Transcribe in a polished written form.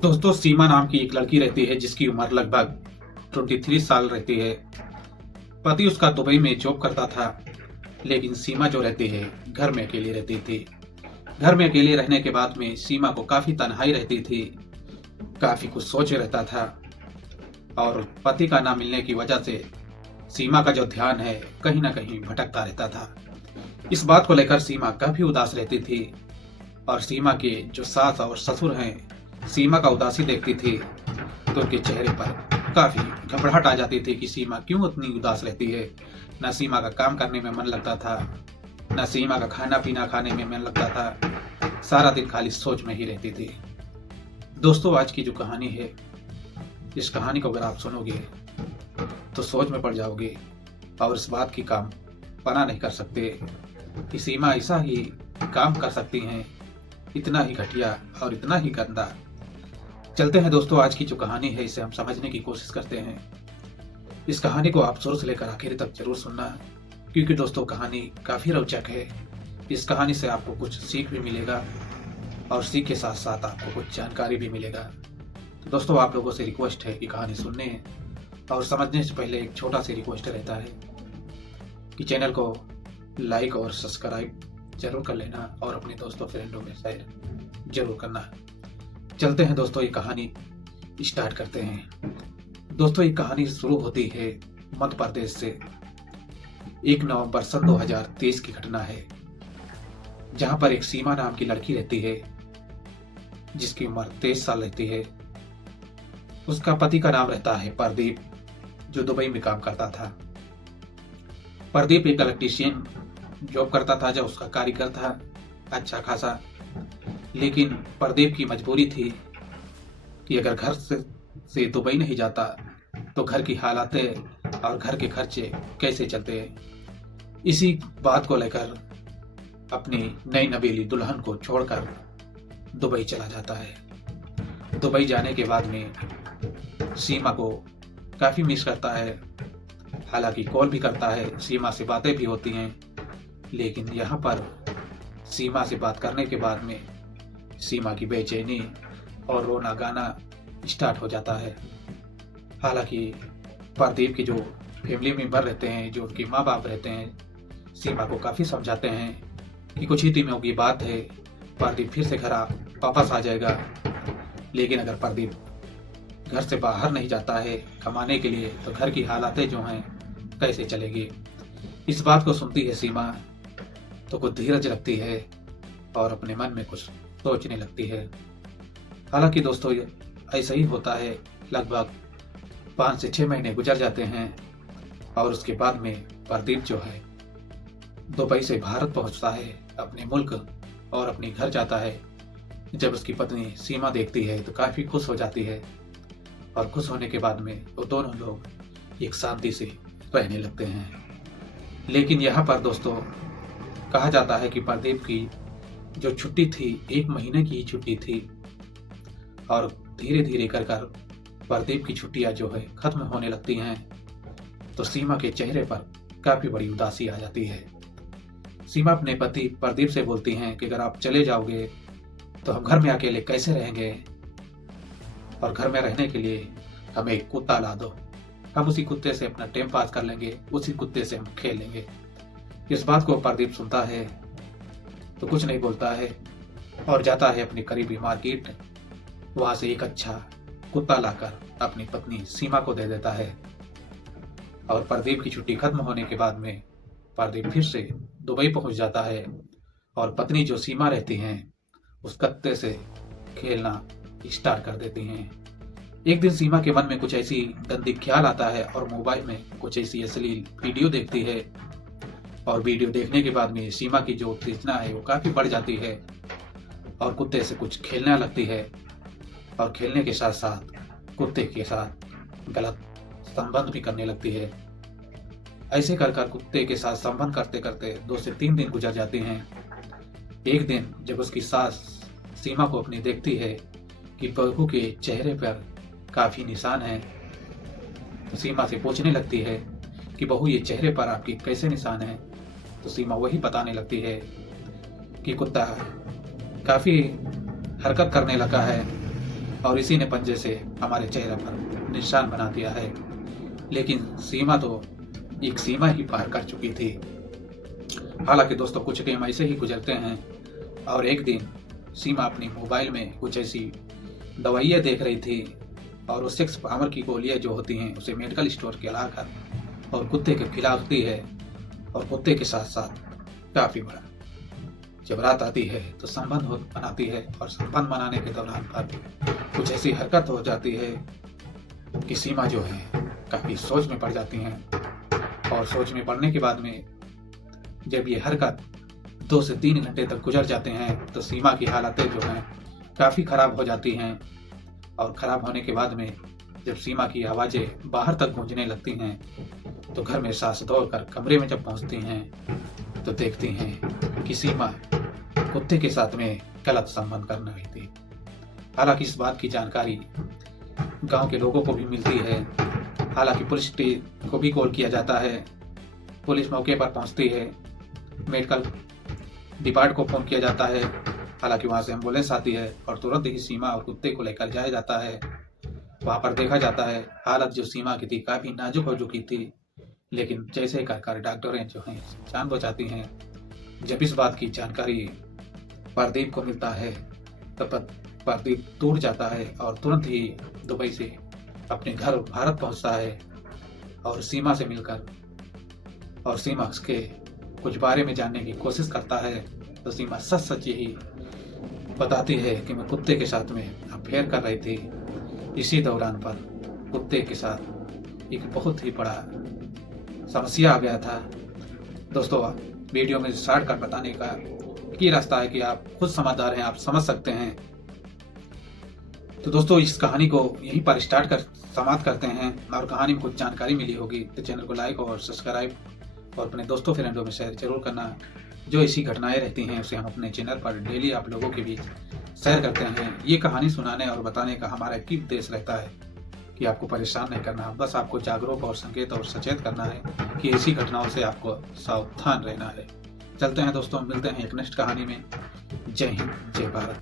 दोस्तों, सीमा नाम की एक लड़की रहती है जिसकी उम्र लगभग 23 साल रहती है। पति उसका दुबई में जॉब करता था, लेकिन सीमा जो रहती है घर में अकेली रहती थी। घर में अकेले रहने के बाद में सीमा को काफी तन्हाई रहती थी, काफी कुछ सोच रहता था और पति का ना मिलने की वजह से सीमा का जो ध्यान है कहीं ना कहीं भटकता रहता था। इस बात को लेकर सीमा काफी उदास रहती थी और सीमा के जो सास और ससुर हैं सीमा का उदासी देखती थी तो उनके चेहरे पर काफी घबराहट आ जाती थी कि सीमा क्यों इतनी उदास रहती है। न सीमा का काम करने में मन लगता था, न सीमा का खाना पीना खाने में मन लगता था, सारा दिन खाली सोच में ही रहती थी। दोस्तों, आज की जो कहानी है, इस कहानी को अगर आप सुनोगे तो सोच में पड़ जाओगे और इस बात की काम पना नहीं कर सकते कि सीमा ऐसा ही काम कर सकती हैं, इतना ही घटिया और इतना ही गंदा। चलते हैं दोस्तों, आज की जो कहानी है इसे हम समझने की कोशिश करते हैं। इस कहानी को आप शुरू से लेकर आखिर तक जरूर सुनना, क्योंकि दोस्तों कहानी काफी रोचक है। इस कहानी से आपको कुछ सीख भी मिलेगा और सीख के साथ साथ आपको कुछ जानकारी भी मिलेगा। तो दोस्तों, आप लोगों से रिक्वेस्ट है कि कहानी सुनने और समझने से पहले एक छोटा सा रिक्वेस्ट रहता है कि चैनल को लाइक और सब्सक्राइब जरूर कर लेना और अपने दोस्तों फ्रेंडों में शेयर जरूर करना। चलते हैं दोस्तों, ये कहानी स्टार्ट करते हैं। दोस्तों, ये कहानी शुरू होती है मध्य प्रदेश से। 1 नवंबर सन 2023 की घटना है, जहां पर एक सीमा नाम की लड़की रहती है जिसकी उम्र 23 साल रहती है। उसका पति का नाम रहता है प्रदीप, जो दुबई में काम करता था। प्रदीप एक इलेक्ट्रीशियन जॉब करता था, जब उसका कारीगर था अच्छा खासा। लेकिन प्रदीप की मजबूरी थी कि अगर घर से दुबई नहीं जाता तो घर की हालातें और घर के खर्चे कैसे चलते। इसी बात को लेकर अपनी नई नवेली दुल्हन को छोड़कर दुबई चला जाता है। दुबई जाने के बाद में सीमा को काफी मिस करता है, हालांकि कॉल भी करता है, सीमा से बातें भी होती हैं। लेकिन यहाँ पर सीमा से बात करने के बाद में सीमा की बेचैनी और रोना गाना स्टार्ट हो जाता है। हालांकि प्रदीप के जो फैमिली मेंबर रहते हैं, जो उनके माँ बाप रहते हैं, सीमा को काफ़ी समझाते हैं कि कुछ ही दिनों की बात है, प्रदीप फिर से घर वापस आ जाएगा। लेकिन अगर प्रदीप घर से बाहर नहीं जाता है कमाने के लिए तो घर की हालातें जो हैं कैसे चलेगी। इस बात को सुनती है सीमा तो कुछ धीरज रखती है और अपने मन में कुछ सोचने लगती है। हालांकि दोस्तों, ऐसा ही होता है। लगभग 5 से 6 महीने गुजर जाते हैं और उसके बाद में प्रदीप जो है दुबई से भारत पहुंचता है, अपने मुल्क और अपने घर जाता है। जब उसकी पत्नी सीमा देखती है तो काफ़ी खुश हो जाती है और खुश होने के बाद में वो दोनों लोग एक शांति से रहने लगते हैं। लेकिन यहाँ पर दोस्तों कहा जाता है कि प्रदीप की जो छुट्टी थी 1 महीने की ही छुट्टी थी और धीरे धीरे कर प्रदीप की छुट्टियां जो है खत्म होने लगती हैं तो सीमा के चेहरे पर काफी बड़ी उदासी आ जाती है। सीमा अपने पति प्रदीप से बोलती हैं कि अगर आप चले जाओगे तो हम घर में अकेले कैसे रहेंगे, और घर में रहने के लिए हमें एक कुत्ता ला दो, हम उसी कुत्ते से अपना टाइम पास कर लेंगे, उसी कुत्ते से हम खेलेंगे। इस बात को प्रदीप सुनता है तो कुछ नहीं बोलता है और जाता है अपनी करीबी मार्केट, वहां से एक अच्छा कुत्ता लाकर अपनी पत्नी सीमा को दे देता है। और प्रदीप की छुट्टी खत्म होने के बाद में प्रदीप फिर से दुबई पहुंच जाता है और पत्नी जो सीमा रहती हैं उस कुत्ते से खेलना स्टार्ट कर देती हैं। एक दिन सीमा के मन में कुछ ऐसी गंदी ख्याल आता है और मोबाइल में कुछ ऐसी अश्लील वीडियो देखती है और वीडियो देखने के बाद में सीमा की जो उत्तेजना है वो काफी बढ़ जाती है और कुत्ते से कुछ खेलने लगती है और खेलने के साथ साथ कुत्ते के साथ गलत संबंध भी करने लगती है। ऐसे कर कुत्ते के साथ संबंध करते करते 2 से 3 दिन गुजर जाते हैं। एक दिन जब उसकी सास सीमा को अपनी देखती है कि बहू के चेहरे पर काफी निशान हैं तो सीमा से पूछने लगती है कि बहू, ये चेहरे पर आपके कैसे निशान हैं। तो सीमा वही बताने लगती है कि कुत्ता काफी हरकत करने लगा है और इसी ने पंजे से हमारे चेहरे पर निशान बना दिया है। लेकिन सीमा तो एक सीमा ही पार कर चुकी थी। हालांकि दोस्तों कुछ गेम ऐसे ही गुजरते हैं और एक दिन सीमा अपनी मोबाइल में कुछ ऐसी दवाइयाँ देख रही थी और उस 6 पावर की गोलियाँ जो होती हैं उसे मेडिकल स्टोर के लाकर और कुत्ते के खिलाती है और कुत्ते के साथ साथ काफी बड़ा जब रात आती है तो संबंध बनाती है और संबंध बनाने के दौरान पर कुछ ऐसी हरकत हो जाती है कि सीमा जो है काफी सोच में पड़ जाती हैं और सोच में पड़ने के बाद में जब ये हरकत 2 से 3 घंटे तक गुजर जाते हैं तो सीमा की हालतें जो हैं काफी खराब हो जाती हैं और खराब होने के बाद में जब सीमा की आवाजें बाहर तक गूंजने लगती हैं तो घर में सास दौड़कर कमरे में जब पहुंचती हैं तो देखती हैं कि सीमा कुत्ते के साथ में गलत संबंध कर रही थी। हालांकि इस बात की जानकारी गांव के लोगों को भी मिलती है। हालांकि पुलिस को भी कॉल किया जाता है, पुलिस मौके पर पहुंचती है, मेडिकल डिपार्ट को फोन किया जाता है। हालांकि वहां से एम्बुलेंस आती है और तुरंत ही सीमा और कुत्ते को लेकर जाया जाता है। वहां पर देखा जाता है हालत जो सीमा की थी काफी नाजुक हो चुकी थी, लेकिन जैसे कहकर डॉक्टरें जो हैं जान बचाती हैं। जब इस बात की जानकारी प्रदीप को मिलता है तब प्रदीप टूट जाता है और तुरंत ही दुबई से अपने घर भारत पहुंचता है और सीमा से मिलकर और सीमा के कुछ बारे में जानने की कोशिश करता है। तो सीमा सच सच यही बताती है कि मैं कुत्ते के साथ में अफेयर कर रही थी। इसी दौरान पर कुत्ते के साथ एक बहुत ही बड़ा समस्या आ गया था। दोस्तों वीडियो में स्टार्ट कर बताने का ये रास्ता है कि आप खुद समझदार हैं, आप समझ सकते हैं। तो दोस्तों इस कहानी को यहीं पर स्टार्ट कर समाप्त करते हैं और कहानी में कुछ जानकारी मिली होगी तो चैनल को लाइक और सब्सक्राइब और अपने दोस्तों फ्रेंडों में शेयर जरूर करना। जो ऐसी घटनाएं रहती हैं उसे हम अपने चैनल पर डेली आप लोगों के बीच शेयर करते हैं। ये कहानी सुनाने और बताने का हमारा एक उद्देश्य रहता है कि आपको परेशान नहीं करना, बस आपको जागरूक और संकेत और सचेत करना है कि ऐसी घटनाओं से आपको सावधान रहना है। चलते हैं दोस्तों, मिलते हैं एक नेक्स्ट कहानी में। जय हिंद, जय भारत।